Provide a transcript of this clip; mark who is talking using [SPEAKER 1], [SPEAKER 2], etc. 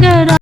[SPEAKER 1] good.